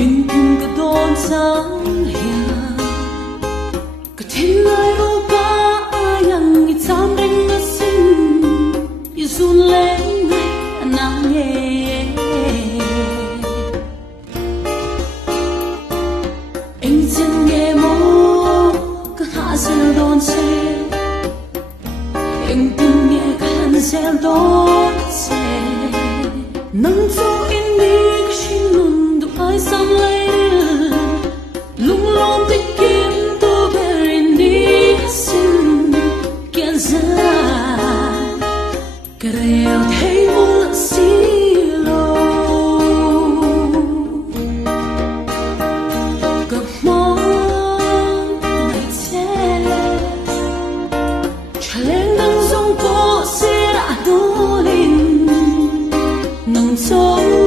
kinh kinh cái đón sáng hiền cái thiên lai ô ba yang ít sam đánh nó xin Isun lên ngày nắng nhẹ anh chân nghe mô cái hạ sẽ đón xe anh từng nghe cái hắn sẽ đón xe nắng gió in đi cái xin nôn được ai sang lấy lung lom tích kiếm tô berin đi xin kiên ra Kereo thấy một xí lô gặp mong ngày xe trả lên nâng dòng có xe đã đô lên nâng sông